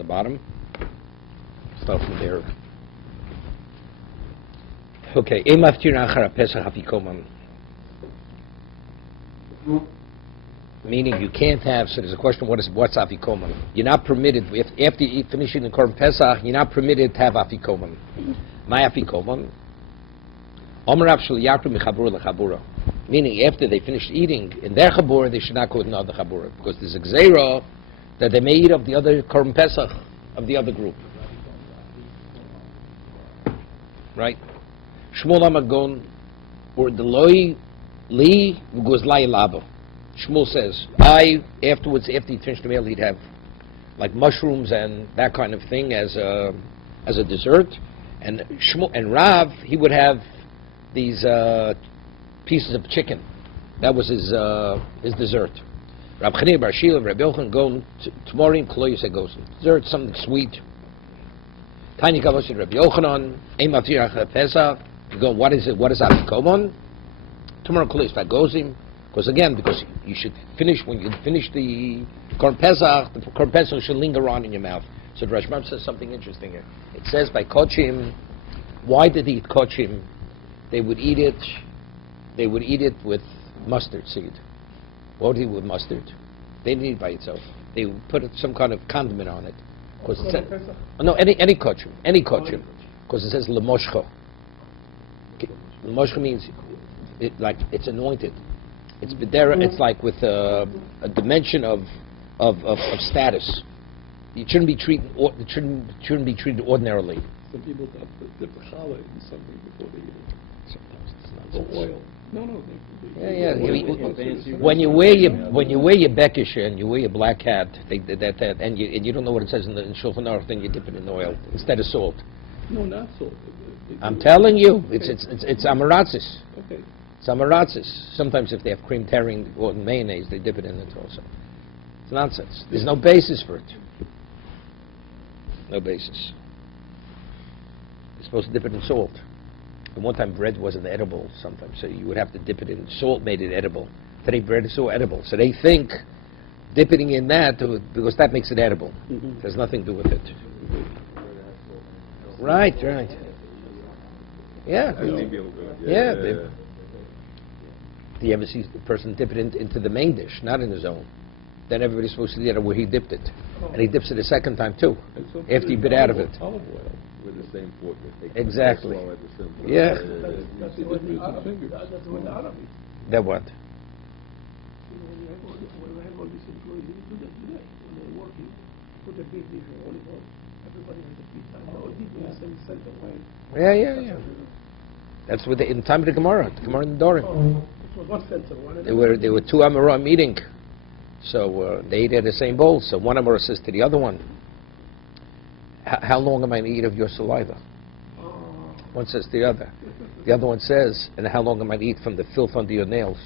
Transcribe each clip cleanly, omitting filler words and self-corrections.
the bottom. Start from there. Okay. Meaning you can't have, so there's a question, what's afikoman? You're not permitted, after you finishing the Korban Pesach, you're not permitted to have afikoman. My afikoman, meaning after they finished eating in their chabura, they should not go to another chabura, because there's a gzeira that they may eat of the other Korban Pesach of the other group. Right? Shmuel Amagon, or the loy li goes lai labo. Shmuel says, afterwards, after he finished the meal, he'd have like mushrooms and that kind of thing as a dessert. And Shmuel and Rav, he would have these pieces of chicken. That was his dessert. Rab Chanina Bar Shila, Rabbi Yochanan go tomorrow in Kloyus goes dessert, something sweet. Tiny Kavos Rabbi Yochanan, Ein Matir Pesach. You go, what is it? What is Afikoman? Tomorrow Kloyus Vagozim. Because you should finish, when you finish the Korban Pesach, the Korban Pesach should linger on in your mouth. So the Rashbam says something interesting here. It says by kochim, why did they eat kochim? They would eat it with mustard seed. What would he eat with mustard? They didn't eat it by itself. They would put some kind of condiment on it. Any kochim. Because it says lemoshcha. Lemoshcha means it's anointed. It's bedera. It's like with a dimension of status. It shouldn't be treated. It shouldn't be treated ordinarily. Some people dip the challah in something before they eat it. Sometimes it's not oil. No. When you wear your bekish and you wear your black hat, and you don't know what it says in Shulchan Aruch, then you dip it in oil instead of salt. No, not salt. I'm telling you, it's amaratzis. Okay. It's amaratzis. Sometimes if they have cream herring or mayonnaise, they dip it in it also. It's nonsense. There's no basis for it. No basis. You're supposed to dip it in salt. And one time bread wasn't edible sometimes, so you would have to dip it in salt, made it edible. Today bread is so edible. So they think dipping in that, because that makes it edible. It has nothing to do with it. Right. Yeah. Do you ever see the person dip it into the main dish, not in his own? Then everybody's supposed to get where he dipped it. And he dips it a second time too, after he bit out of it. Olive oil with the same fork. Exactly. Yeah. That's what the Arab is. That what? When I have all these employees, they do that today. When they're working, put a big dish of olive oil. Everybody has a piece. And all people in the same center way. Yeah. That's what in time of the Gemara in the Dorim. One center, There were two Amorah meeting. So they ate at the same bowl. So one Amorah says to the other one, how long am I going to eat of your saliva? One says to the other. The other one says, and how long am I going to eat from the filth under your nails?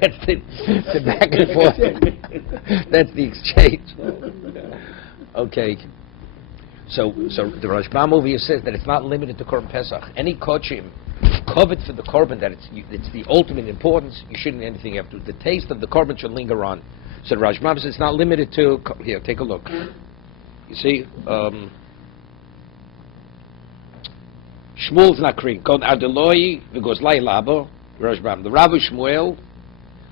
That's the back and forth. That's the exchange. Okay. So the Rashbam over here says that it's not limited to Korban Pesach. Any kochim covered for the korban, that it's the ultimate importance. You shouldn't eat anything after. The taste of the korban should linger on. So the Rashbam says it's not limited to. Here, take a look. You see, Shmuel's not Greek. Called Adeloi because Lai Labo Rashbam. The Rabbi Shmuel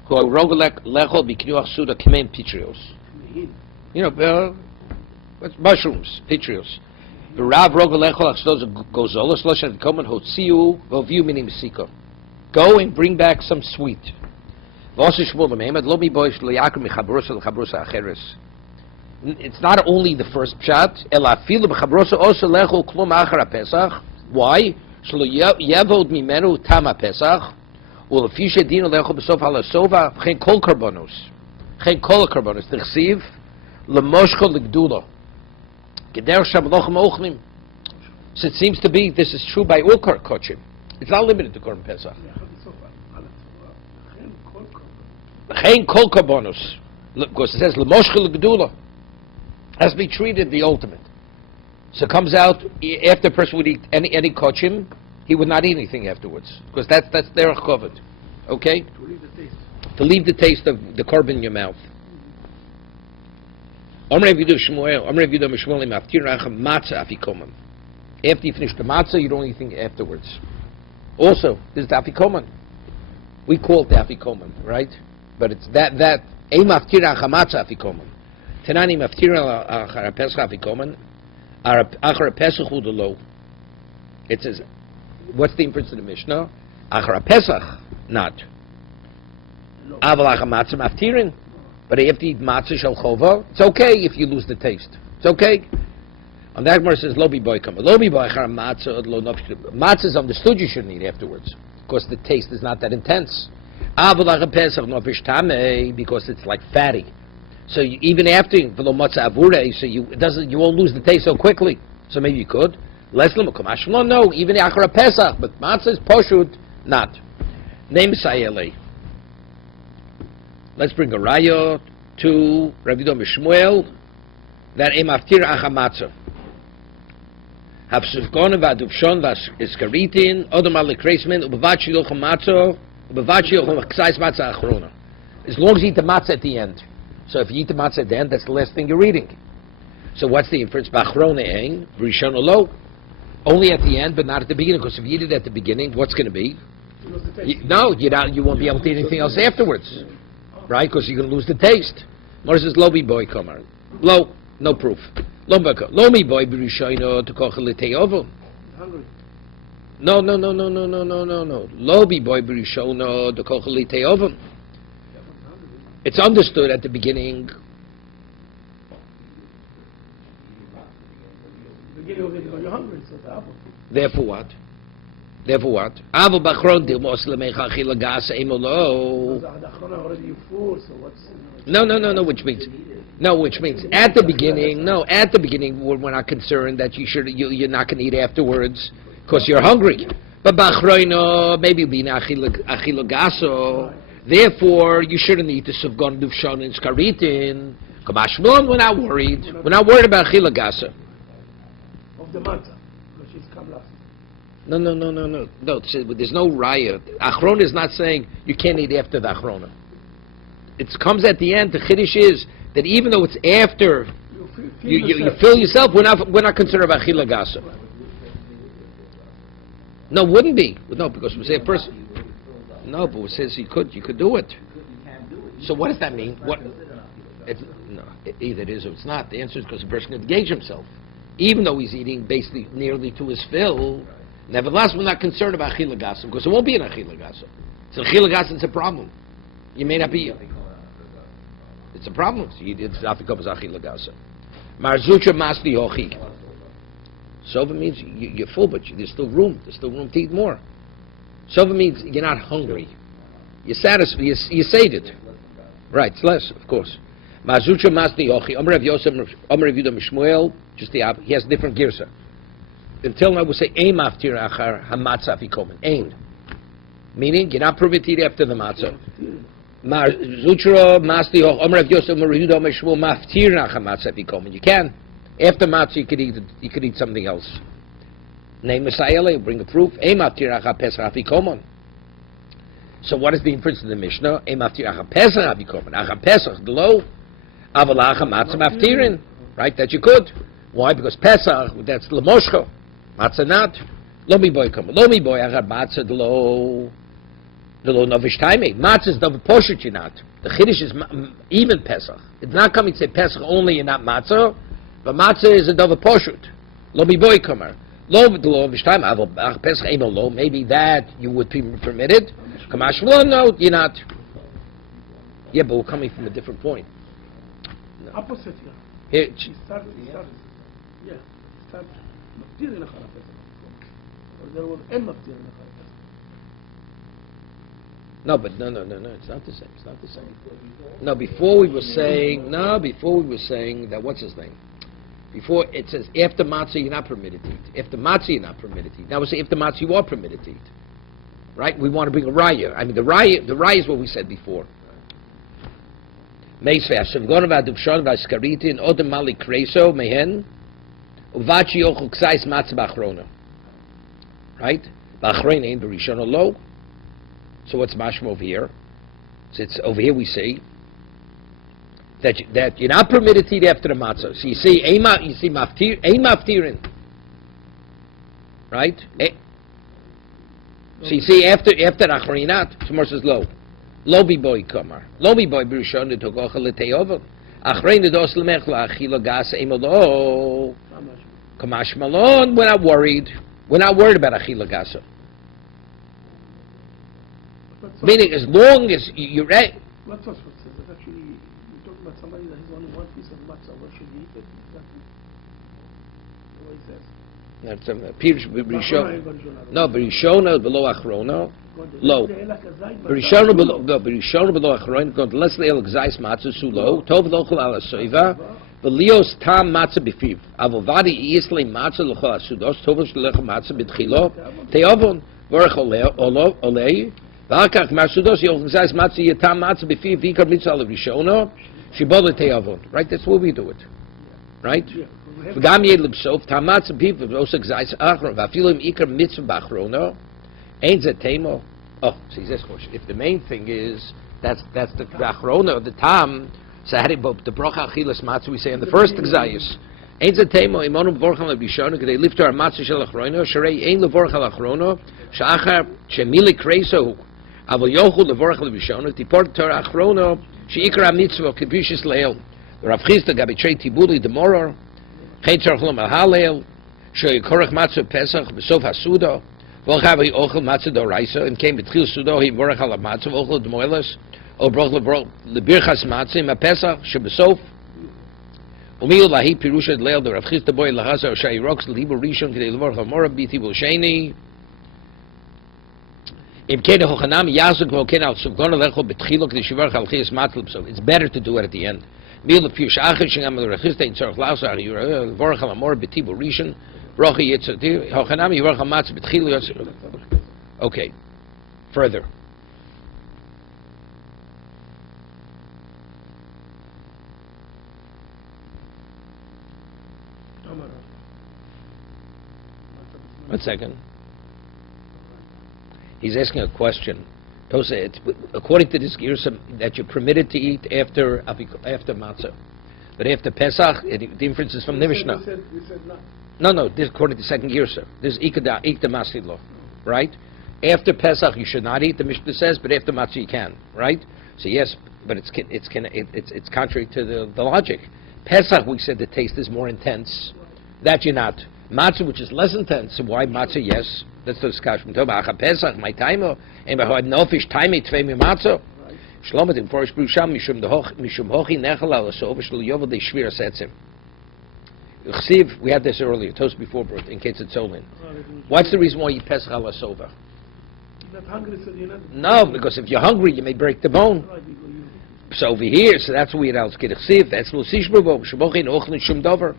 who rogelek lechol biknuach suda kemen pitrios. You know, what's mushrooms, pitrios. The Rav rogelechol achstos gozolos loshan komen hotziu voviu minim siko. Go and bring back some sweet. V'oseh Shmuel l'meimed lo mi boish l'yakar mechabrosa l'chabrosa acheres. It's not only the first pshat, ela afilu b'chabrosa oso lechol klum achar pesach. Why? Shlo yavod mimenu tam pesach. ולפי שדין הולך בסוף על הסובה, וכן כל קרבנוס. וכן כל הקרבנוס. תכסיב למושכו לגדולה. כדרך שהמלוכים אוכלים. So it seems to be, this is true by all kochim. It's not limited to Korban Pesach. וכן כל קרבנוס. Because it says למושכו לגדולה. Has to be treated the ultimate. So it comes out, after a person would eat any kochim, he would not eat anything afterwards, because that's their covered. Okay? To leave the taste of the korban in your mouth. Amr Yehuda Shmuel, Amr Yehuda Mishmuel Maftir Acham Matzah Afikoman. After you finish the matzah, you don't anything afterwards. Also, there's the Afikoman. We call it the Afikoman, right? But it's that Ein Maftir Acham Matzah Afikoman. Tanani Maftir Achar Pesach Afikoman. Achar Pesach Udalo. It says, what's the inference of the Mishnah? Achar Pesach, not. Aval Achar Matzah Maftirin. But if you eat matzah shel chova, it's okay if you lose the taste. It's okay. On that Gemara says, Lobi boy come. Lobi boy char matzah lo nafsh. Matzah is understood you shouldn't eat afterwards because the taste is not that intense. Avalach pesach nafsh tamei because it's like fatty. So even after v'lo matzah avure, so you won't lose the taste so quickly. So maybe you could. Less l'makom ashmon no even achar pesach, but matzah is poshut not. Name sayele. Let's bring a raya to Rabbi Shmuel that emaftir achamatzah. Hafsufgon v'aduvshon v'eskaritin odom alikreismen ubevachi yochem matzah ubevachi yochem ksais matzah achrona. As long as you eat the matzah at the end. So if you eat the matzah at the end, that's the last thing you're eating. So what's the inference? B'achrona ein v'rishon lo. Only at the end, but not at the beginning. Because if you eat it at the beginning, what's going to be? You won't be able to eat anything else afterwards. Right, because you're going to lose the taste. Mor says, "Lo mi boy kamar." Lo, no proof. Lo mi boy b'rishono to kochel l'teyovo. No. Lo mi boy b'rishono to kochel l'teyovo. It's understood at the beginning. You're hungry, so the apple. Therefore what? Avo bachron dil mos lemecha achila gas emolo. Already you full, so what's... No, which means at the beginning we're not concerned that you're not going to eat afterwards because you're hungry. But bachroino maybe be achila gaso. Therefore, you shouldn't eat the suvgon duvshon and skaritin. Kamashmon, we're not worried. We're not worried about achila gasa. Of the matzah, because she's come last. No. There's no raya. Achrona is not saying you can't eat after the achrona. It comes at the end. The chiddush is that even though it's after you fill yourself, we're not concerned about achila gasa. No, wouldn't be. No, because we say a person. No, but it says you could do it. So what does that mean? Either it is or it's not. The answer is because the person can engage himself, even though he's eating basically nearly to his fill. Nevertheless, we're not concerned about achila gasa because it won't be an achila gasa. So achila gasa is a problem. You may not be. It's a problem. So it's not because of achila gasa. Marzucha masli hochi. Sova means you're full, but there's still room. There's still room to eat more. Sova means you're not hungry. You're satisfied. You're sated. Right. It's less, of course. Marzucha masli hochi. Amar Rav Yosef, Amar Rav Yehuda Mishmuel. Just the opposite. He has different girsa. Until now, we say ein maftir achar hamatzah afikomen. Ein, meaning you're not permitted after the matzah. Mar zutra masli hoch Amar Rav Yosef Amar Rav Yehuda Mishmuel maftir achar matzah afikomen. You can after matzah you could eat something else. Name Messiah, bring a proof. Ein maftir achar pesach afikomen. So what is the inference of the Mishnah? Ein maftir achar pesach afikomen. Achar pesach below aval achar matzah maftirin. Right, that you could. Why? Because pesach that's lemoshcho. Matzah not. Lo mi boy come. Lo mi boy agar matzah the lo novish time. Matzah is double poshut not. The chiddush is even Pesach. It's not coming to say Pesach only and not matzah, but matzah is a double poshut. Lo mi boy comer. Lo the novish time. Pesach emo lo. Maybe that you would be permitted. Kamash lo no, you're not. Yeah, but we're coming from a different point. No. Opposite here. He started. Yeah, started. Or there was no, it's not the same. It's not the same. No, before we were saying that what's his name? Before it says after matzah you're not permitted to eat. After matzah you're not permitted to eat. Now we say after matzah you are permitted to eat. Right? We want to bring a raya. I mean the raya is what we said before. Right? So what's mashma over here? So it's over here we see that you're not permitted to eat after the matzah. So you see maftirin, right? So you see after achrinat, tomorrow says lo bi boy kamar, lo bi boy b'rishon to gochel leteyovon, achrein dos lemechla achila gas emolo, kamash malon. We're not worried about achila gasa. Meaning, as long as you're right. What Tosfot says that actually you're talking about somebody that has only one piece of matzah. What should he eat it? Exactly the way he says. That's Rishon. No, Rishona below Achrona. Low. Rishona below Achrona. Going less the elgzais matzah sulo. Tov lochel ala soiva. V'lios tam matzah b'fiv. Avovadi islay matzah lochel asudos. Tov lochel matzah b'tchilo. Teovon vorach olei. V'akach marsudos yochel matzah yatam matzah b'fiv. V'ikar mitzvah leVrishona. Shibol teovon. Right. That's where we do it. Right. V'gam yed l'bsof tam matzah b'fiv. V'osach zayis achron. V'afilim ikar mitzvah b'achrona. Ein zeh temo. Oh, see this question. If the main thing is that's the achrona of the tam. So the bracha achilas matzah we say in the first exayus. Ein zeh temo imonu b'vorcham leVrishona. They lift our matzah shel achrona. Sharei ein levorchal achrona. Shachar shemili kreiso. Avol yochul levorchal leVrishona. Tiport Torah achrona. Sheikra mitzvah kibishis leil. Rav Chisda gabitrei tibuli demoror. Chen tzarich lo malhalel. Sheyikorach matzah pesach b'sof hasuda. Volchavi ochel matzah doraisa. And came betchil sudo he vorchal matzah ochel demoilas. O broch lebirchas matzah im pesach shebesof. Umiu lahi pirusha leil the Rav Chisda boy lahasa shayiroks libu rishon k'dei levorchal mora biti sheni. It's better to do it at the end. Okay, further. One second. He's asking a question. Tosa, according to this Girsa, that you're permitted to eat after matzah, but after Pesach, the inference is from the Mishnah. We said not. No. This according to second Girsa. This is Ikda Masidlo, right? After Pesach you should not eat. The Mishnah says, but after matzah you can, right? So yes, but it's contrary to the logic. Pesach we said the taste is more intense. That you're not. Matzah, which is less intense. So why matzah? Yes. That's the discussion. Pesach, my timer, and I had no fish time it tvei matzah. Shlomo in Forish Brusham mishum hochi nechal al asov shlo yovel de shvir setzim. Chsiv, we had this earlier. Toast before birth in case it's Olin. What's the reason why you Pesach al asova? You're not hungry, so you're not. No, because if you're hungry, you may break the bone. So over here, so that's weird. I'll get a chsiv. That's lo sishbrabo shmochi ochlin shum dover.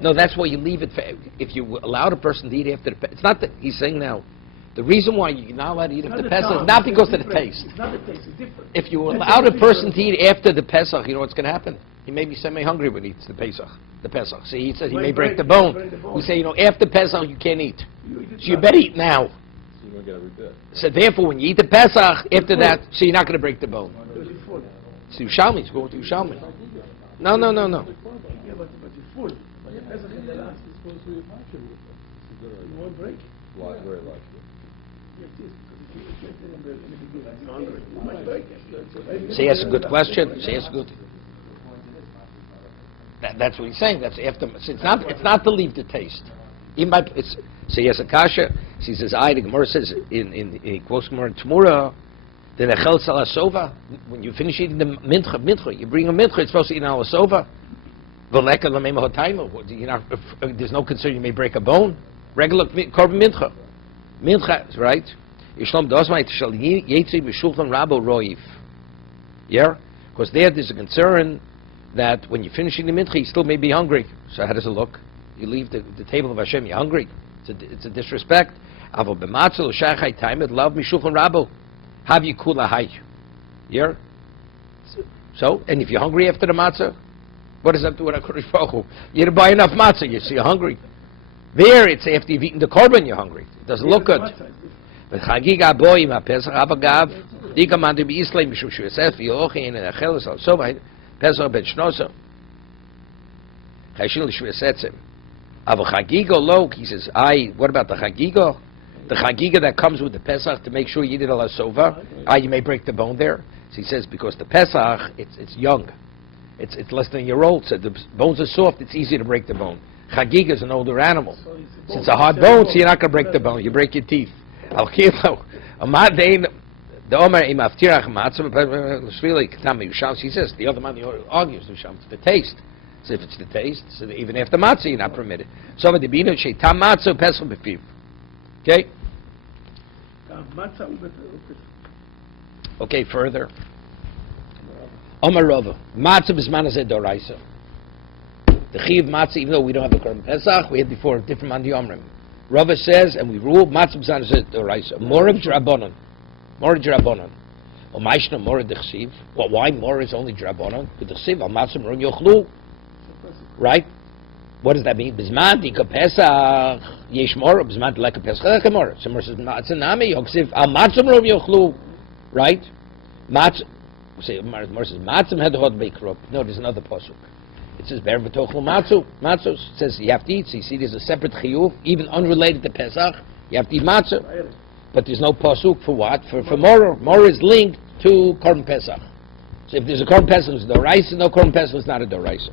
No, that's why you leave it. If you allowed a person to eat after the it's not that he's saying now. The reason why you're not allowed to eat after the Pesach is not because of the taste. It's not the taste, it's different. If you allowed a person to eat after the Pesach, you know what's going to happen? He may be semi-hungry when he eats the Pesach. So he said he may break the bone. We say, after Pesach you can't eat. So you better eat now. So you don't get every bit. So therefore, when you eat the Pesach, after that, so you're not going to break the bone. So Yerushalmi, it's going to Yerushalmi. No. Yeah, but you're full. Pesach in the last is supposed to be a function. You won't break. Very likely. Yes, because if you eat it in the beginning, you're hungry. You might break it. See, that's a good question. That's what he's saying. That's after. So it's not to leave the taste. He might. So yes, Akasha. He says, the Gemara says in quotes Gemara Tmura. Then echel salasova. When you finish eating the mincha, you bring a mincha. It's supposed to eat an alasova. There's no concern you may break a bone. Regular korban mincha. Mincha, right? Yeah? Because there's a concern that when you're finishing the mincha, you still may be hungry. So how does it look? You leave the table of Hashem, you're hungry. It's a disrespect. Have you kula hay? Yeah? So, and if you're hungry after the matzah, what does that do with HaKadosh Baruch Hu? You didn't buy enough matzah, you see, you're hungry. There, it's after you've eaten the korban, you're hungry. It doesn't look good. But Chagig Aboim HaPesach Abagav Dika man be Islam mishum shvesef yochin and achelos al sova pesach ben shnoso. Chayshil shvesetzim. Avo chagigo lo. He says, what about the chagigo? The chagiga that comes with the Pesach to make sure you did a lasova. You may break the bone there. So he says because the Pesach, it's young. It's less than a year old. So the bones are soft. It's easy to break the bone. Chagiga is an older animal. So it's a hard bone, so you're not going to break the bone. You break your teeth. The Omer imaftirach matzah. She says the other man argues it's the taste. So if it's the taste, so even after matzah you're not permitted. So the bino sheitam matzah pesach befiv. Okay. Okay. Further. Omer Rava matzah b'zman hazeh doraisa. The chiv matzah, even though we don't have the korban pesach, we had before a different man the Omrim. Rava says, and we rule matzah b'zman hazeh doraisa. More of drabonon. More drabonon. Or ma'ishna more of the chsiv. Well, why more is only drabonon? Because the chsiv al matzah meron yochlu. Right? What does that mean? Bizman dika pesach yesh more. Bizman like a pesach like a more. So more says matzah nami yoksiv al matzah meron yochlu. Right? Matzah. Say more says matzah had hot bekrop. No, there's another pasuk. It says ber v'tochlu matzah. Matzah. It says you have to eat. So you see, there's a separate chiyuv, even unrelated to pesach. You have to eat matzah. But there's no pasuk for what? For more. More is linked to korban pesach. So if there's a korban pesach, it's a doraisa. No korban pesach is not a doraisa.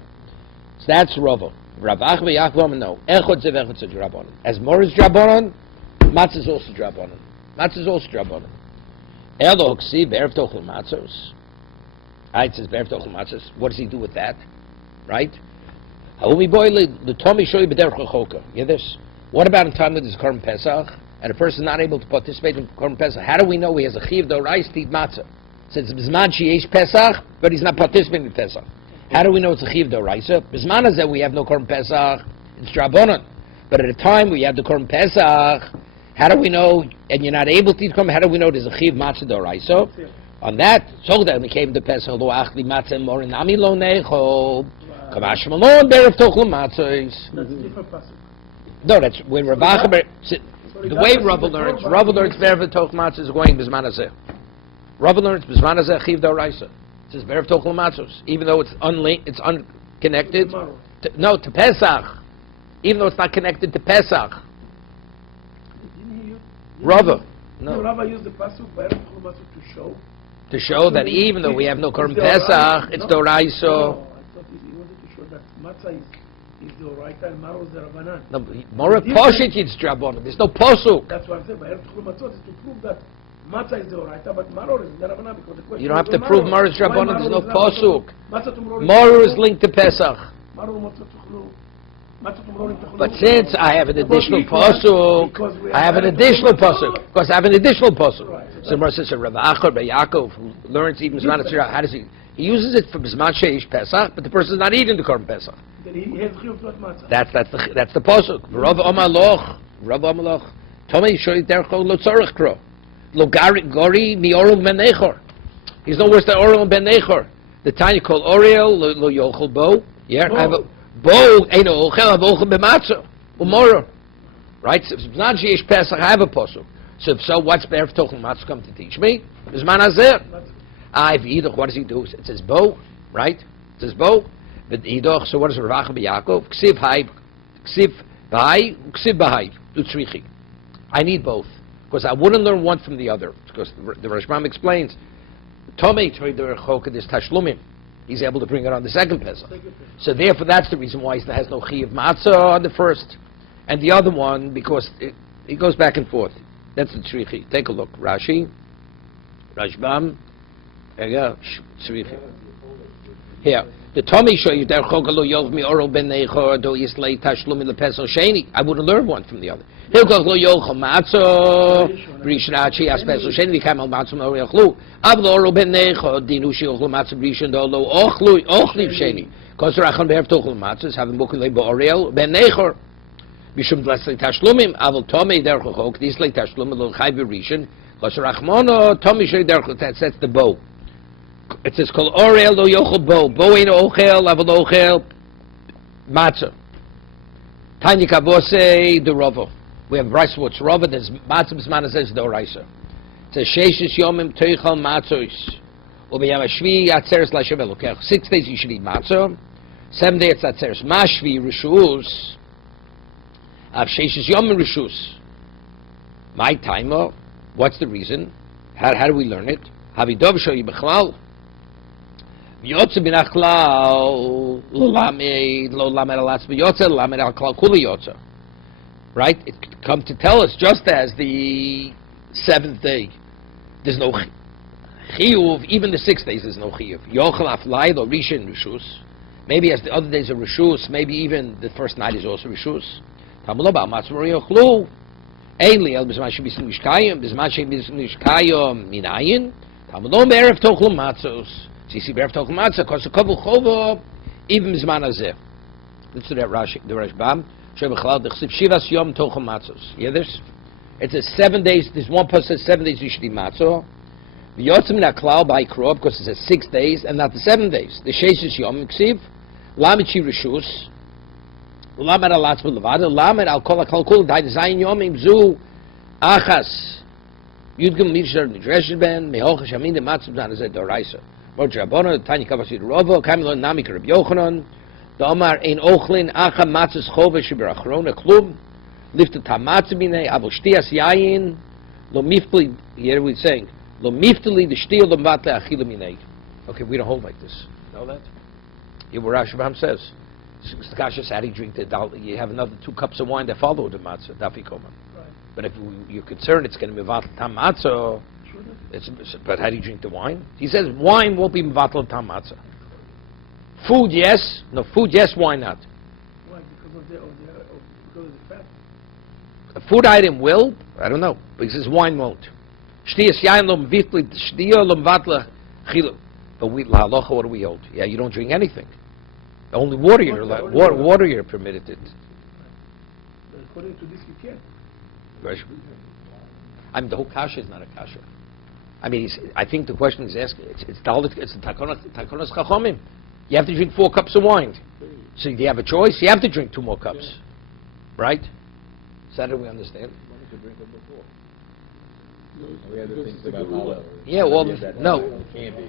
So that's Rava. Rav Achba Yaakov no. Echod zev echod zev drabonon. As more is drabonon, matzah is also drabonon. Matzah is also drabonon. Elo hoksi be'erev tochel matzos. It says be'erev tochel matzos. What does he do with that? Right? Haumi boile the Tommy shoy b'derech choka. You hear this? What about in time when there's korban pesach and a person not able to participate in korban pesach? How do we know he has a chiv dorais to eat matzah? Since b'zman sheyesh pesach, but he's not participating in pesach. How do we know it's a chiv doraisa? Bisman is that we have no korban pesach, it's drabonon. But at a time we have the korban pesach, how do we know, and you're not able to eat korban, how do we know there's a chiv matzah doraisa? On that, so that we came to pesach, lo achli matzah and more nami lo necho, kamash malon berev tochlu matzahs. That's a different pasuk. No, that's when Rav Achaber, the way Rav learns berev tochlu matzahs is going bisman hazeh. Rav learns bisman hazeh chiv doraisa. It says berev tochel matzos, even though it's unlinked, it's unconnected. To Pesach, even though it's not connected to Pesach. Rava, no. Rava used the pasuk berev tochel matzos to show that even though we have no korban Pesach, it's doraisa. No, I thought he wanted to show that matzah is the oraita and maro is the rabbanan. No, more poshit it's drabonon. There's no posuk. That's why I'm saying berev tochel matzos is to prove that matzah is the oraita, but maror is the rabbanan because the question. You don't have to prove maror is drabonon. There's no posuk. Maror is linked to Pesach. But since I have an additional pasuk, because I have an additional pasuk. So Mar says Rav Achor Yaakov, who learns even Zman Atzirah, how does he? He uses it for Zman Sheish Pesach, but the person is not eating the korban Pesach. Then he has chiyuv not matzah. That's the pasuk. Rav Amaloch, Tomei Shoy Dercho Lo Tzorich Kro, Lo Gori Ni Orel Ben Nechor. He's no worse than Orel Ben Nechor. The tiny called Oriel Lo Yochel Bo. Yeah, I have a Bo. Ain't no Ochel. I have Ochel B'Matzah Umora. Right? So if it's not Sheish Pesach, I have a pasuk. So what's Be'erev Tochel Matzah come to teach me? Zman Hazeh. I've Eidoch. What does he do? It says Bo. Right? It says Bo. But Eidoch. So what does Rav Achav Yaakov? Ksiv Hai. Ksiv Bahai. Ksiv Bahai. Do tzrichi. I need both. Because I wouldn't learn one from the other. Because the Rashbam explains, Tomei Toy the Rechoka this Tashlumim. He's able to bring it on the second Pesach. So therefore that's the reason why he has no Chiyav Matzah on the first. And the other one, because it goes back and forth. That's the Tzrichi. Take a look. Rashi. Rashbam. Tzrichi. Here. The Tomei show you there Choka Lo Yov Mi Oro Ben Nechor Do Yislei Tashlumim Le Pesach Sheni. I wouldn't learn one from the other. Hilkach Lo Yochel Matzah Rishon Achi As Pesach Sheni V'Kamal Matzah Lo Yochlu Av Lo Oro Ben Nechor Dinu Shi Yochlu Matzah Rishon Do Lo Ochliv Sheni Kos Rachon Be'erev Tochel Matzahs Havim Bukilei Bo'Oriel Ben Nechor Bishum Dleslei Tashlumim Aval Tomei Derech Chok Dislei Tashlumim Lo Chai B'Rishon Kos Rachmono Tomei Shei Derech That's the bow. It says Kol Oriel Lo Yochel Bo. Bo Ein Ochel Aval Ochel Matzah. Tanya Kabose the Rava. We have rice what's Rava. There's Matzah B'Zman says the Oraisa. says Sheishis Yomim Teichal Matzos. Ubiyam Shvi Atzeres Lashem Elokech. 6 days you should eat matzah. 7 days it's Atzeres Mashvi Rishus. Av Sheishis Yomim Rishus. My timer. What's the reason? How do we learn it? Havidov Shoyi Bechlal. Yotze bin Achlal Lo Lamed Alatz B'Yotze Lamed Al Klal Kuli Yotze. Right? It comes to tell us just as the 7th day, there's no chiyuv. Even the 6 days, there's no chiyuv. Yochel Aflai Lo Rishon Rishus. Maybe as the other days are Rishus, maybe even the first night is also Rishus. Tamlo Ba Matzor Yochlu. Einli El Bisman Shebis Nishkayim. Bisman Shebis Nishkayim Minayin. Tamlo Be'erev Tochlu Matzos. So you see, Be'erev Tochlu Matzos, because the Kovul Chovo, even Bisman Azeh. Let's do that Rashi, the Rashbam. Shebechalal Dechsiv Shivas Yom Tochlu Matzos. You hear this? It says 7 days. There's one person says 7 days you should eat matzah. V'yotzim Naklal by Krob, because it says 6 days and not the 7 days. The Sheishis Yom Ksiv. Lamed Shi Rishus. Lamed Alatz B'Levada. Lamed Al Kol HaKal Kul. Dai Zayin Yom Imzu Achas. Yudgim Mishar Nidreshes Ben. Mehocha Shamin De Matzah B'Zan Azeh Doraisa. Mord Rabbanon. Tani Kavasid Rovo. Kamilon Namik Reb Yochanan. The Omar Ein Ochlin Acha Matzahs Chove Shibir Achrona Klub. Lift the Tamatz Binei Avo Shtias Yayin. Lo Miftli. Here we're saying. Lo Miftli the Shtiel Lo Matle Achila Minei. Okay, we don't hold like this. Know that? Yeah, what Rashbam says. Kasha said he drink the you have another 2 cups of wine that follow the matzah, Dafi Koma. Right. But if you're concerned it's going to be Mevatel Tam Matzah, but how do you drink the wine? He says wine won't be Mevatel Tam Matzah. Food, yes. No, food, yes. Wine, not. Why? Because of the fat? A food item will, I don't know, but he says wine won't. Shtiyas yain lo mvitli, shtiya lo mvatla chilo. But we, la halacha, what do we hold? Yeah, you don't drink anything. Only water you're allowed. Water you're permitted it. According to this, you can't. I mean, the whole kasha is not a kasha. I mean, I think the question is asking. It's the takonos chachomim. You have to drink 4 cups of wine. So do you have a choice? You have to drink 2 more cups, right? So that we understand. Yeah, well, no.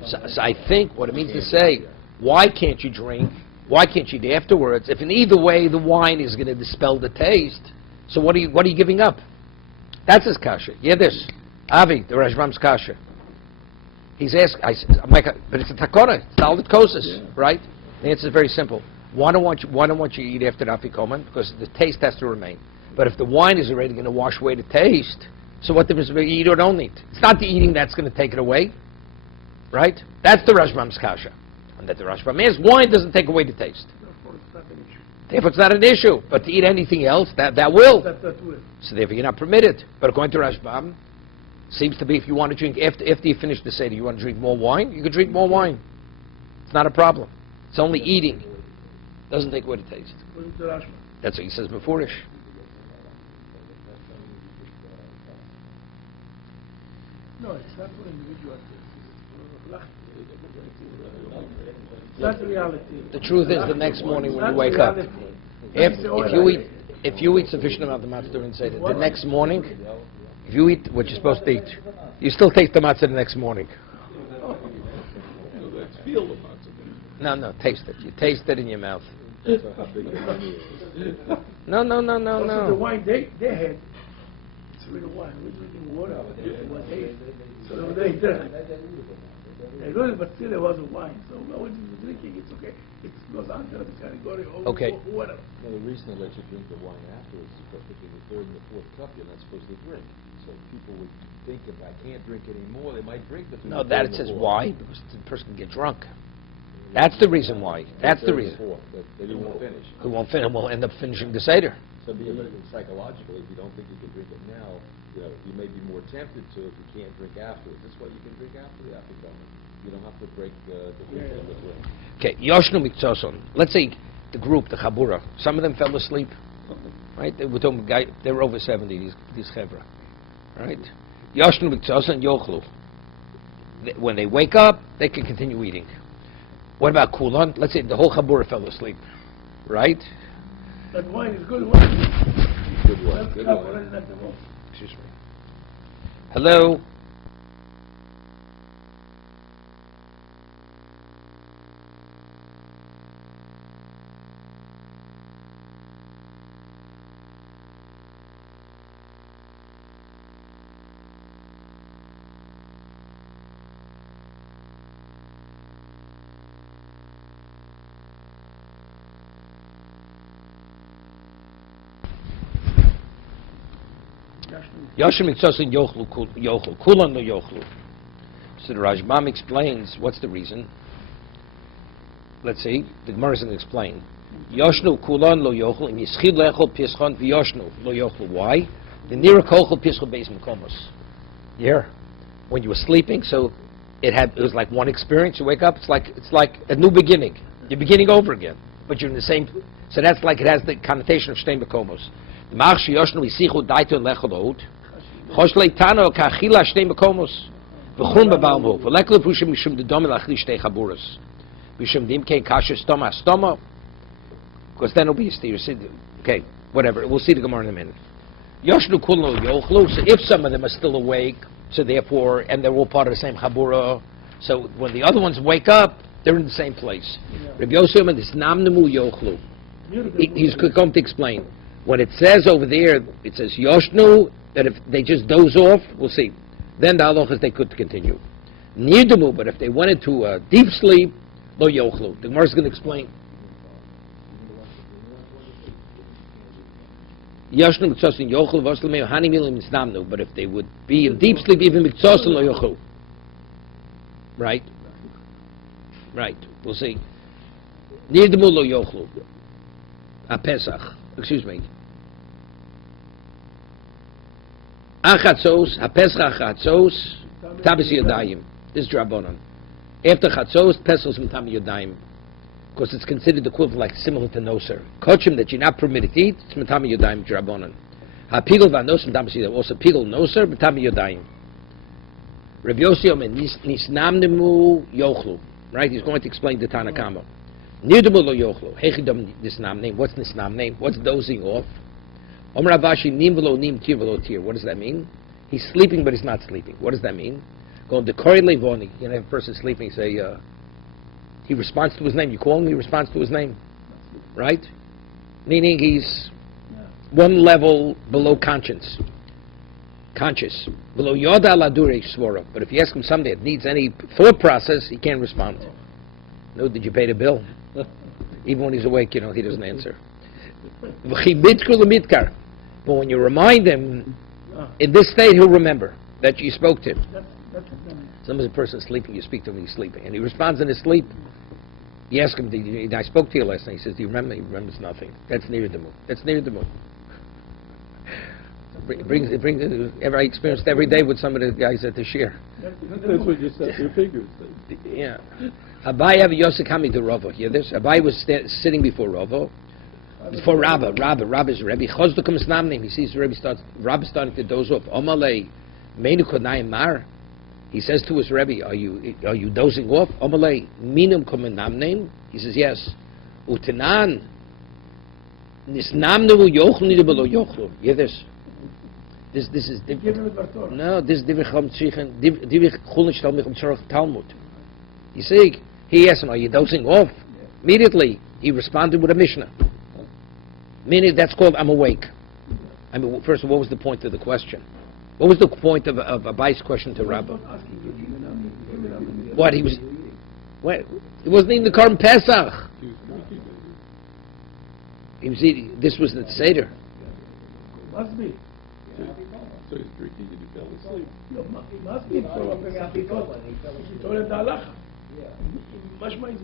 So I think what it means to say, why can't you drink? Why can't you eat afterwards? If in either way the wine is going to dispel the taste, so what are you giving up? That's his kasha. Yeah, this Avi, the Rashbam's kasha. He's asked, but it's a takora, it's Dalit Kosas, right? The answer is very simple. Why don't want you eat after the afikoman? Because the taste has to remain. But if the wine is already going to wash away the taste, so what difference between eat or don't eat? It's not the eating that's going to take it away, right? That's the Rashbam's kasha. And that the Rashbam is, wine doesn't take away the taste. Therefore, it's not an issue. But to eat anything else, that will. That will. So therefore, you're not permitted. But according to Rashbam, seems to be if you want to drink, after you finish the Seder, you want to drink more wine, you can drink more wine. It's not a problem. It's only eating. Doesn't take away the taste. That's what he says before-ish. No, it's not for individual. That's reality. The truth is, the next morning when you wake up, if you eat sufficient amount of matzah during Seder, the next morning, if you eat what you're supposed to eat, you still taste the matzah the next morning. Feel the matzah. No, taste it. You taste it in your mouth. No. The wine they had, it's real wine. We're drinking water. What they, so they drank. They know, but still there was a wine. So when you're drinking, it's okay. It goes under the category of water. No, the reason they let you drink the wine afterwards is because between the 3rd and the 4th cup, you're not supposed to drink. So people would think if I can't drink anymore, they might drink the 3rd. No, that it says why? Because the person can get drunk. That's the reason why. That's the reason. They won't finish. Who won't finish? We'll end up finishing the Seder. So psychologically, if you don't think you can drink it now, you may be more tempted to if you can't drink afterwards. That's why you can drink after the afternoon. You don't have to break the drink. Okay, Yoshnu Mikzoson. Let's say the group, the Chabura, some of them fell asleep, right? They were talking guy. They were over 70. These Chevra, right? Yoshnu Mikzoson Yochlu. When they wake up, they can continue eating. What about Kulon? Let's say the whole Chabura fell asleep, right? That wine is good wine. Good wine. Good wine. Excuse me. Hello. Yoshim Mitzosin Yochlu Kulan Lo Yochlu. So the Rajbam explains what's the reason. Let's see. The Gemara is going to explain. Yoshnu Kulan Lo Yochlu Im Yischid Lechol Pischon V'Yoshnu Lo Yochlu. Why? The Nira Kochel Pischon Beis Mekomos. Yeah. When you were sleeping, so it was like one experience. You wake up, it's like a new beginning. You're beginning over again, but you're in the same. So that's like it has the connotation of Shtei Mekomos. Mach Yoshnu Yisichu Daito Lecholot. Choshlei Tano Kachila Shtei Mekomos. V'chum Babalmo. V'lekle Pushim Mishum Dedom Elachli Shtei Chaburas. Mishum Dimke Kasha Stoma Stoma. Because then it'll be a steer. Okay, whatever. We'll see the Gemara in a minute. Yoshnu Kulno Yochlu. So if some of them are still awake, so therefore, and they're all part of the same Chabura, so when the other ones wake up, they're in the same place. Rabbi Yosef and this Namnemu Yochlu. He's going to explain. When it says over there, it says Yoshnu, that if they just doze off, we'll see. Then the halachas they could continue. Nirdamu, but if they went into a deep sleep, Lo Yochlu. The Gemara is going to explain. Yoshnu Mitzosin Yochlu Voslamei Hani Milim Misnamnu. But if they would be in deep sleep, even Mitzosin Lo Yochlu. Right? Right. We'll see. Nirdamu Lo Yochlu. A Pesach. Excuse me. Achatzos, HaPesach Achatzos, Tabis Yodayim. This is Drabonon. After Chatzos, Pesach Mitam Yodayim. Because it's considered equivalent, like similar to Noser. Kochim that you're not permitted to eat, it's Mitam Yodayim Drabonon. HaPigel Vanos and Tabis Yodayim. Also Pigel Noser, Mitam Yodayim. Rabbi Yossi Omen, Nisnamnemu Yochlu. Right? He's going to explain the Tanakama. Nirdamu Lo Yochlu. Hechidam Nisnam name. What's Nisnam name? What's dozing off? Om Ravashi Nim Velo Nim Tir Velo Tir. What does that mean? He's sleeping, but he's not sleeping. What does that mean? Going to Kori Levoni. You know, if a person sleeping, say, he responds to his name. You call him, he responds to his name. Right? Meaning he's one level below conscious. Below Yoda Ladure Svora. But if you ask him something that needs any thought process, he can't respond. No, did you pay the bill? Even when he's awake, you know, he doesn't answer. But when you remind him, in this state, he'll remember that you spoke to him. Sometimes a person is sleeping, you speak to him, he's sleeping, and he responds in his sleep. You ask him, I spoke to you last night. He says, do you remember? He remembers nothing. That's near the moon. That's near the moon. It brings, I experienced every day with some of the guys at the shir. That's what you said your figures. Yeah. Abai have Yosekami to Rava. Hear this? Abai was sitting before Rava. Before Rabba is Rebbe. Chozdo comes namnim. He sees Rabbi starting to doze off. Omalei, meinu kodnayim mar. He says to his Rebbe, "Are you dozing off?" Omalei, minum komen namnim. He says, "Yes." Utenan, nisnamnu yochlu nidabelo yochlu. Hear this? This is no. This is divich chulin shtal michum tzarach Talmud. You see, he asked him, "Are you dozing off?" Immediately, he responded with a Mishnah. Meaning that's called I'm awake. I mean, first of all, what was the point of the question? What was the point of Abai's question to Rabbah? What he was? What? It wasn't even the Korban Pesach. He was eating. This was the Seder. Must be. So he's drinking and he fell asleep. It must be. He told him the halacha. Mashma is.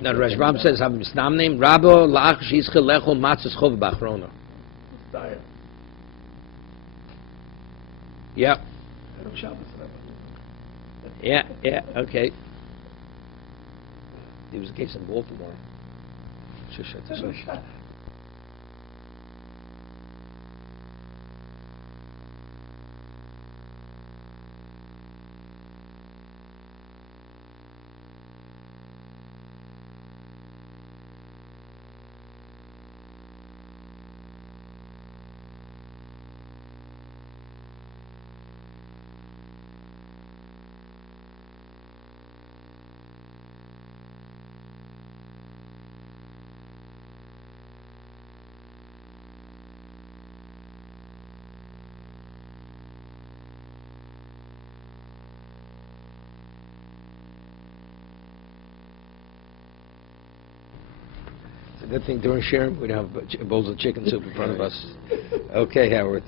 Now, Rashbam says, "Have misnam name Rabbo laach shizchel lechol matzos chov b'achrona." Yeah. Yeah. Okay. There was a case in Baltimore. Good thing during sharing we don't have bowls of chicken soup in front of us. Okay, Howard.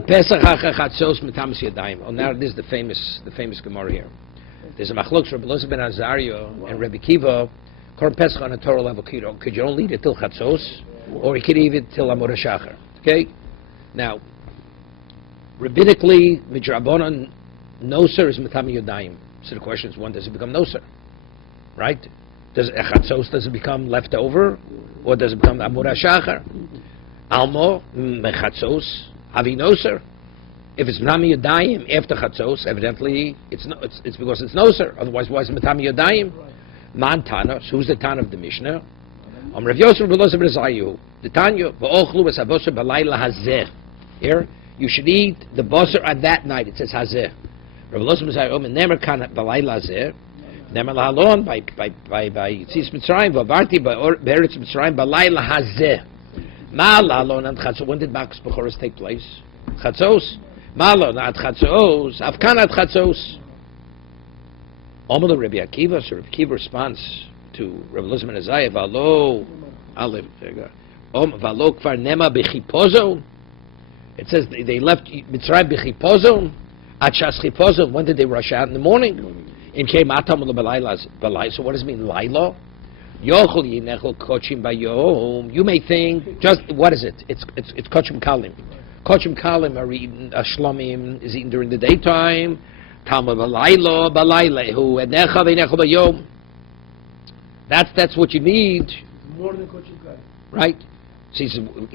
Pesach hachachatzos mitamis yadayim. Oh, now this is the famous Gemara here. There's a machlok Rabbi Elazar ben Azariah and Rabbi Kiva. Korban Pesach on a Torah level. Could you only eat it till chatzos, or you could eat it till Amud HaShachar? Okay. Now, rabbinically, midrabanan, noser is mitami yadayim. So the question is, when does it become noser? Right? Does it become leftover, or does it become Amud HaShachar? Almo mechatzos avi noser. If it's mitami yadayim after chatzos, evidently it's because it's noser. Otherwise, why is it mitami yadayim? Man Tana, so who's the Tana of the Mishnah? Rav Yosef ben Zayu, the Tanya, v'ochlu v'sabosher b'layla hazeh. Here, you should eat the bosser on that night. It says hazeh. Rav Yosef ben Zayu, never kan b'layla hazeh. Never lahalon by Yitzis Mitzrayim, v'avarti b'eretz Mitzrayim b'layla hazeh. Ma lahalon and chatzos. When did Makkos Bechoros take place? Chatzos. Ma lahalon at chatzos. Afkan at chatzos. Omar Rabbi Akiva, so Rabbi Akiva responds to Rabbi Elazar ben Azariah, Valo kvar nema b'chipozo. It says they left Mitzrayim b'chipozo. At shas chipozo, when did they rush out? In the morning. In came atam b'layla. So what does it mean, Laila? Yochel yinechel kochim bayom. You may think, just what is it? It's kochim kalim. Kochim kalim are eaten. Shlomim is eaten during the daytime. That's what you need. More than kochim kalim. Right? So he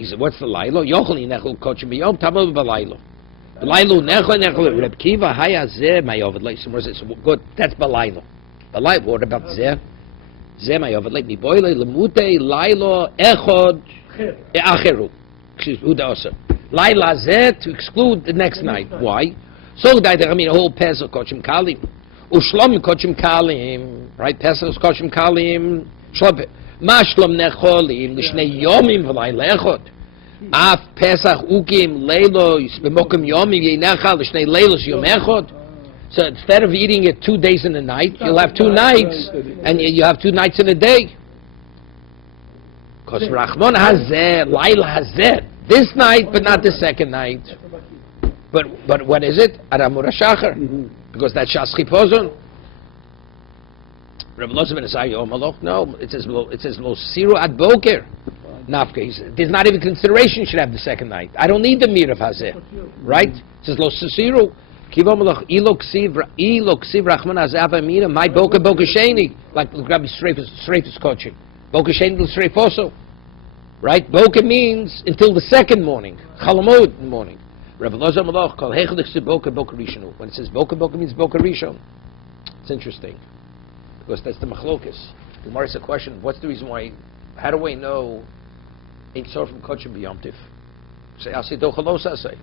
said, what's the lailo? Yochel yinechel kochim bayom. Tamar b'laylo. B'laylo nechel nechel. Reb Kiva hayazeh mayovad leis. Good. That's b'laylo. B'laylo. What about zeh? Zeh mayovad leis. Miboyle lemute lailo echod acheru. Excuse me. Uda Laila zeh to exclude the next night. Why? So that I mean a whole Pesach kochim kalim, ushlam kochim kalim, right? Pesach kochim kalim, shlom mashlom necholim l'shnei yomim v'lay lechot. Af Pesach ukim leilo b'mokim yomim yinechal l'shnei leilos yom echot. So instead of eating it 2 days in a night, you'll have 2 nights, and you have 2 nights in a day. Because Rachmon hazeh, Laila hazeh, this night, but not the second night. But what is it? Amud HaShachar. Because that's Shas Chipozon. Rabbi Elazar ben Azariah Maloch. No, it says Lo Siru Ad Boker. Nafka. There's not even consideration you should have the second night. I don't need the Mir of Hazeh. Right? It says Lo Siru. Kivo Maloch. Ilo Ksiv Rachman Hazeh Amina. My Boker Sheni. Like Rabbi Streifus coaching. Boker Sheni will Streif also. Right? Boker means until the second morning. Chalamod in the morning. Rabbi Elazar Malach called Hechel Boker Rishonu. When it says Boker means Boker Rishon. It's interesting because that's the machlokas. The Gemara asks a question: what's the reason why? How do we know ain't so from Kochim B'Yom Tif? Say Asi Dochalos Asay.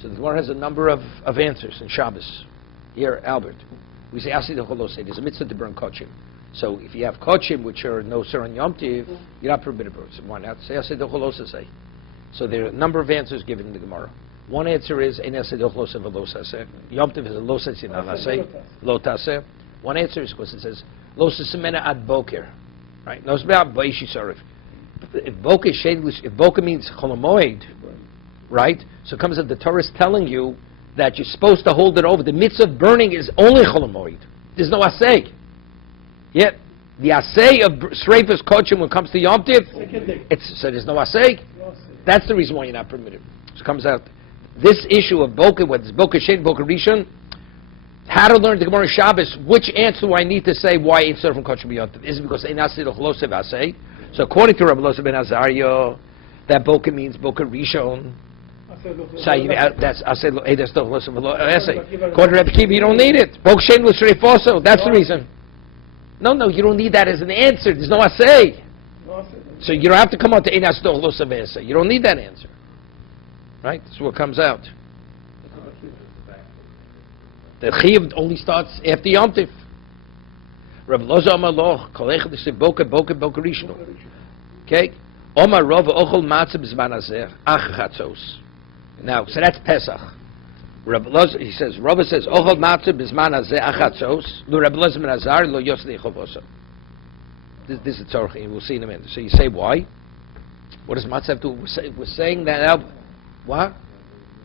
So the Gemara has a number of answers in Shabbos. Here, Albert, we say Asi Dochalos Asay. There's a mitzvah to burn Kochim. So if you have Kochim which are no sir on Yom Tiv, you're not permitted to burn. So why not say Asi Dochalos Asay? So there are a number of answers given in the Gemara. One answer is Yom Tov is a lo taseh. One answer is because it says lo semena ad boker, right? No about baishi sarif. If boker means cholamoid, right? So it comes that the Torah is telling you that you're supposed to hold it over. The mitzvah of burning is only cholamoid. There's no asay. Yet the asay of sreifas kochim when it comes to Yom Tov, so there's no asay. That's the reason why you're not permitted. So it comes out. This issue of Boker, whether it's Boker Shen, Boker Rishon, how to learn the Gemara Shabbos, which answer do I need to say why it's served from Kochim B'Yom Tov? Is it because Einasi L'chlosev Asay? So according to Rabbi Elazar ben Azariah, that Boker means Boker Rishon. So that's Asay Eidas L'chlosev Asay. According to Rabbi Kiva, you don't need it. Boker Shen was Shrei Foso. That's the reason. No, you don't need that as an answer. There's no Asay. So you don't have to come out to Eidas L'chlosev Asay. You don't need that answer. Right? That's what comes out. The chiyuv only starts after Yom Tiv. Rav Elazar Amar Lo, Kolech D'Seh Boker Rishon. Okay? Omar Rav Ochel Matzah B'Zman Hazeh Ach Chatzos. Now, so that's Pesach. Rav Elazar, he says, Rav says, Ochel Matzah B'Zman Hazeh Ach Chatzos. Lo Rav Elazar Ben Azar Lo Yos Lechovosa. This is Tzorchi, and we'll see in a minute. So you say why? What does Matzah have to do? We're saying that now. What?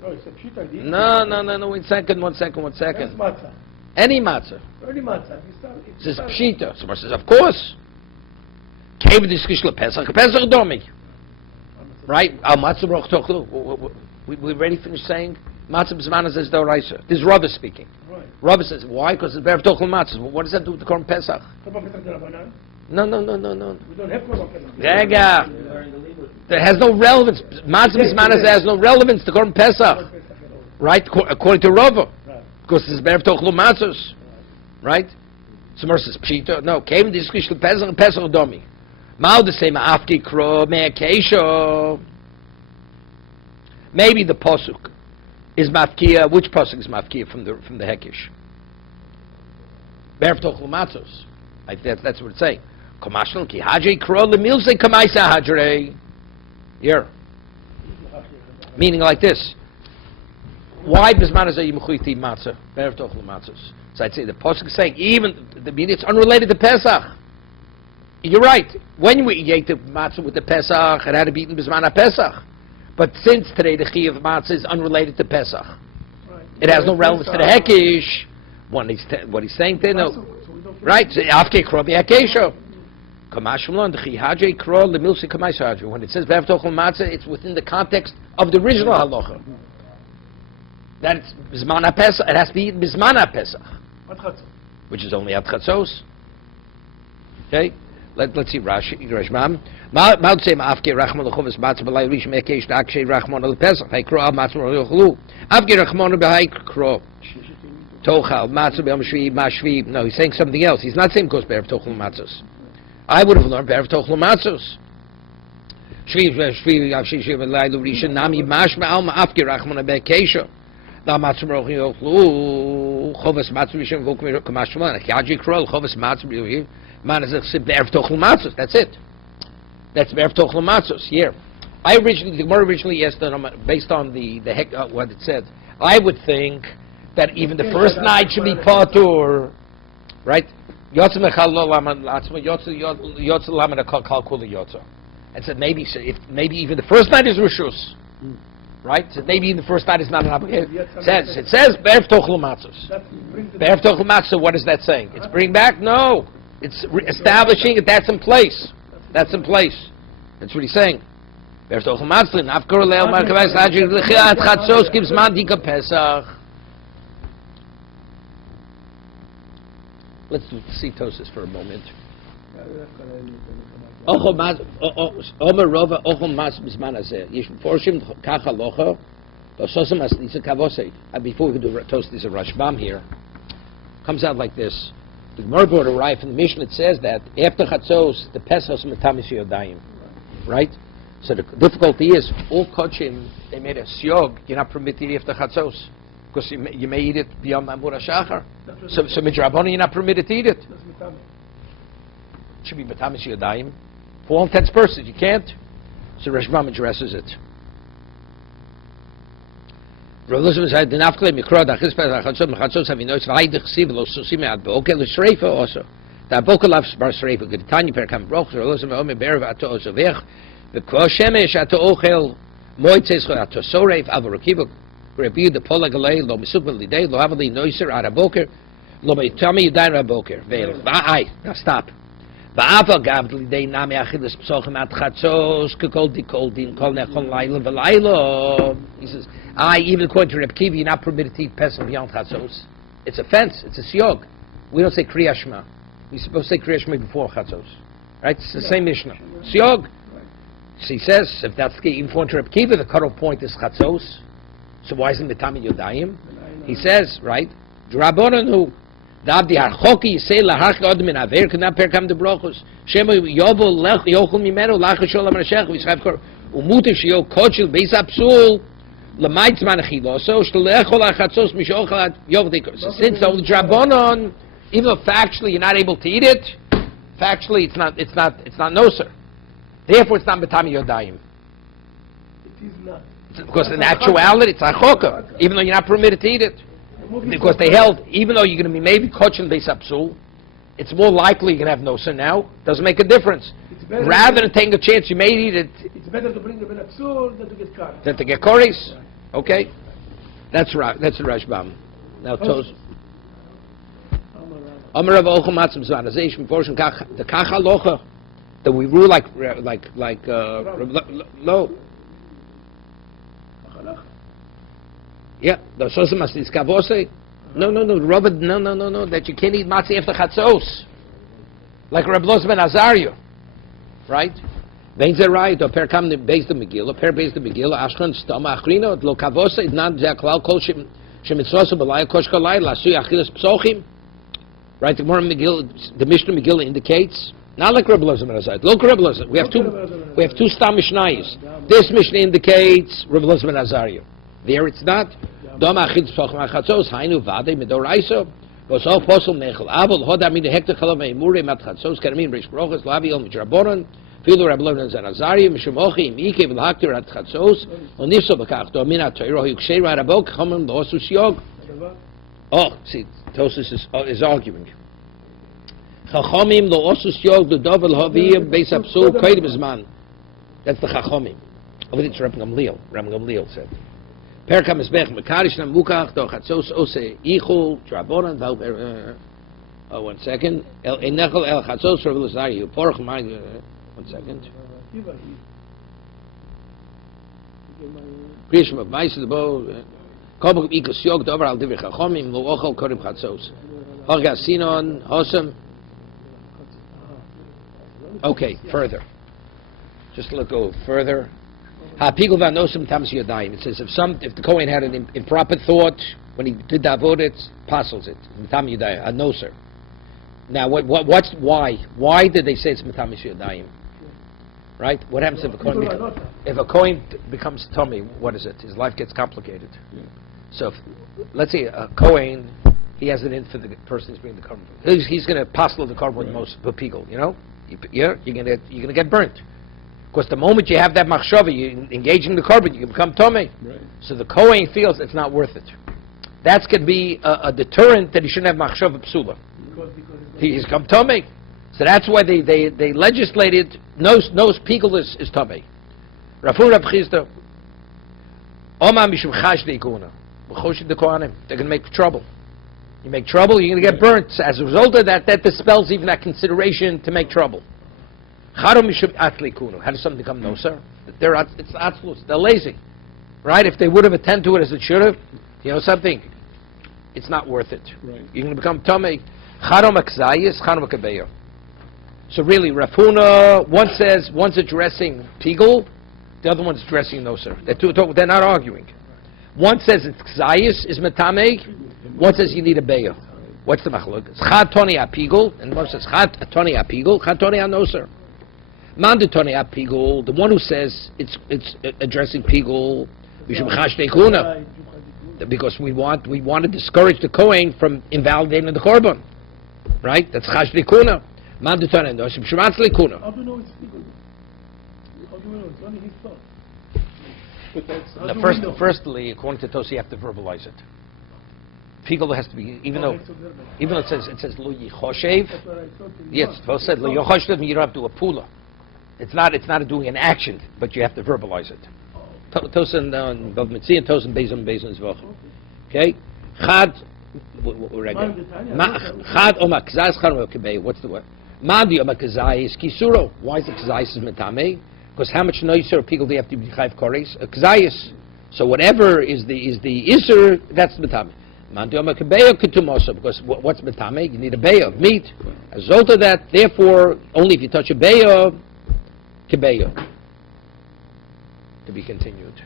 No, it's a pshita. No. One second. That's matzah. Any matzah. Only matzah. This is pshita. Someone says, of course. Came this kishla Pesach domi. Right? Al matzah broch tochlu. We already finished saying matzah b'zman says doraisa. This is Rabbi speaking. Right. Rabbi says, why? Because it's be'er tochlu matzah. What does that do with the Korban Pesach? Korban Pesach d'Rabbanan. No. We don't have Korban Pesach. Rega. That has no relevance. Matzah b'zman has no relevance to Korban Pesach. Right? According to Rava. Right. Because it's be'er tochlu matzahs. Right? Somewhere says pshita. No. Came this kishla Pesach and Pesach domi. Mal the same afki kro me'akesho. Maybe the pasuk is mafkia. Which pasuk is mafkia from the hekish? Berv tochlu matzos. That's what it's saying. Komashal ki hadrei kro lemilse kamaisa hadrei. Here, meaning like this. Why bisman azay yimchuiti matzah? Berv tochlu matzos. So I'd say the pasuk is saying even the meaning it's unrelated to Pesach. You're right. When we ate the matzah with the Pesach, it had to be eaten bisman Pesach. But since today the chi of matzah is unrelated to Pesach, Right. it has no relevance to the hekish. What he's saying there, no. Right? Afke krobi hakesho. Kamashulon the chi hajei kro lemilsi kamais hajei. When it says be'av tochel matzah, it's within the context of the original halacha. That it's bisman Pesach. It has to be eaten bisman Pesach, which is only at chatzos. Okay. Let's see Rashi, Rashbam. Mal say afke rachmon lechovas matzah b'lay rish mekesh dakshay rachmon lepesach. Hay kro al matzah l'chlu. Afke rachmon b'hay kro. Tochal matzah b'yom shvi mashvi. No, he's saying something else. He's not saying because be'erev tochel matzos. I would have learned be'erev tochel matzos. Shvi avshi shiv b'lay l'risha nami mashma alma afke rachmon b'kesha. Da matzah l'chlu. Chovas matzah rishon v'okum kamashman. Yaji kro chovas matzah b'yom. That's it. That's Be'er Tochel Matzos. Here, the Gemara originally asked based on what it said. I would think that even the first night should be patur, right? And said maybe even the first night is rishus, right? So maybe even the first night is not an obligation. It says Be'er Tochel Matzos. Be'er Tochel Matzos. What is that saying? It's bring back? No. It's establishing that that's in place. That's in place. That's what he's saying. Let's see Tosis for a moment. Before we do Tosis, there's a Rashbam here. Comes out like this. The Gemara brought a right from the Mishnah. It says that after Chatzos, the Pesach metamis yodayim, right? So the difficulty is all kochim they made a siog. You're not permitted after Chatzos because you may eat it beyond Mamur Shachar. So midrabanan you're not permitted to eat it. It should be metamis yodayim. For all intents and purposes, you can't. So Rashbam addresses it. Elizabeth said, "The nafkle mikro da chispes achatzos have inois v'hayde chsiv lo susim ad boke le shreifa also. Da boke lav bar shreifa gedtani per kam broch Elizabeth ome berev ato osovech v'kvo shemesh ato ochel moitzes cho ato soreif avarokiv rebi the pola galei lo misukvel lidei lo havali noiser ad boker lo meitami yudain ad boker veil va'ai. Now stop. Va'aval gav lidei nami achilas psochim ad chatzos kekol din kol nechon laila v'laila. He says, even according to Reb Kiva, you're not permitted to eat Pesach beyond Chatzos. It's a fence. It's a siog. We don't say Kriya Shema. We're supposed to say Kriya Shema before Chatzos. Right? It's the same Mishnah. Siog. So he says, if that's the case, even according to Reb Kiva, the cutoff point is Chatzos. So why isn't it Mitami Yodayim? He says, right? Drabonanu. Dabdi harchoki yisei laharch odem min aver kana perkam de brochos. Shema yovo lech yochel mimeno lach sholem rashech v'yishchav kor umuter shiyo kochil beis apsul. So since the Drabonon, even though factually you're not able to eat it, factually it's not noser. Therefore, it's not Batami Yodayim. It is not. Because in actuality, it's Achoka, even though you're not permitted to eat it. Because they held, even though you're going to be maybe Kochin Beis Apsul, it's more likely you're going to have noser now. Doesn't make a difference. Rather than taking a chance you may eat it, it's better to bring the Ben Apsul than to get Kari. Than to get Koris. Okay? That's right. That's the Rashbam. Now, Tos. Amar Rav. Amar Rav Ochel Matzim Zvanazation portion the Kach Halacha that we rule like no. Machalach. Yeah, the Sosa Maslis Kavose. No, Robert, no, that you can't eat matzah after Chatzos. Like Reb Los Ben Azaria. Right? Vein Zerai, or Per Kam based the Megillah, Per based the Megillah, Ashkan Stama Achrino, Lo Kavose, Idnan Zaklal, Kol Shemitzvosa Balaya, Koshkalai, Lasui Achilas Psochim. Right? The Megillah, the Mishnah Megillah indicates, not like Reb Los Ben Azaria. Look, Reb Los, we have two Stam Mishnayos. This Mishnah indicates Reb Los Ben Azaria. There it's not. Doma Achid Psochim Achatzos, Hainu Vade, Medoraiso. Was all possible mechel. Abel hoda min hekte chalav meimure mat chatzos karamin rish brochas lavi el mitrabonon filu rablonon zanazari mishemochi imike v'lhakter at chatzos onifso b'kach do min ha'toiro yuksher rabok chamim lo'osus yog. Oh, see, Tosus is arguing. Chachamim lo'osus yog the dovel haviyim beis apsul koyim zman. That's the chachamim. Over it's Reb Gamliel. Reb Gamliel said. Perkam is bech mekarish nam mukach do chatzos ose ichul trabonan val. Oh, 1 second. El enechel el chatzos for velazari. Porch my. 1 second. Krishma of mice the bow. Kobach ikos yog dover al divrei chachamim lo ochel korib chatzos. Harga sinon hosam. Okay, further. Just look go further. It says if the Kohen had an improper thought when he did the avodah, apostles it. Mitam Yudayim, a noser. Now, why did they say it's Mitam Yudayim? Right? What happens if a Kohen becomes Tommy? What is it? His life gets complicated. So, let's say a Kohen, he has an in for the person who's bringing the carbon. He's going to apostle the carbon most people. You know, you're going to get burnt. Because the moment you have that machshava, you engage in the carbon, you can become tomei. Right. So the Kohen feels it's not worth it. That could be a deterrent that he shouldn't have machshava psula. He's come tomei. So that's why they legislated no pigel is tomei. Rafur Rav Chisda, Oma mishum chashde ikuna, b'choshid the kohanim. They're going to make trouble. You make trouble, you're going to get burnt. So as a result of that dispels even that consideration to make trouble. How does something become no, sir? It's atzlus. They're lazy, right? If they would have attended to it as it should have, you know something, it's not worth it. Right. You're going to become tamei. So really, Rafuna, one's addressing pigul, the other one's addressing no, sir. They're not arguing. One says it's kzayis is metamei. One says you need a beya. What's the machlok? Chad toni apigul, and one says chad toni apigul, chad toni no, sir. Mandatory pigul, the one who says it's addressing pigul, because we want to discourage the Kohen from invalidating the korban, right? That's chashde kuna. Mandatory no, shematzle kuna. How do you know it's pigul? How do you know? It's only his thought. Firstly, according to Tosi, you have to verbalize it. Pigul has to be, even though it says lo yichoshev. Yes, Paul said lo yichoshev, you don't have to do a pula. It's not doing an action, but you have to verbalize it. Tosen Bav Mitzi and Tosen Bezim Zvach. Okay? Chad Oma Kazais Chad Oma Kebei. What's the word? Mandi Oma Kazais Kisuro. Why is the Kazais Metame? Because how much noiser people do you have to be chayv kores? A Kazais. So whatever is the iser, that's Metame. Mandi Oma Kebei Ketumosa. Because what's Metame? You need a bay of meat. As a result of that, therefore, only if you touch a bay of Kebeya. To be continued.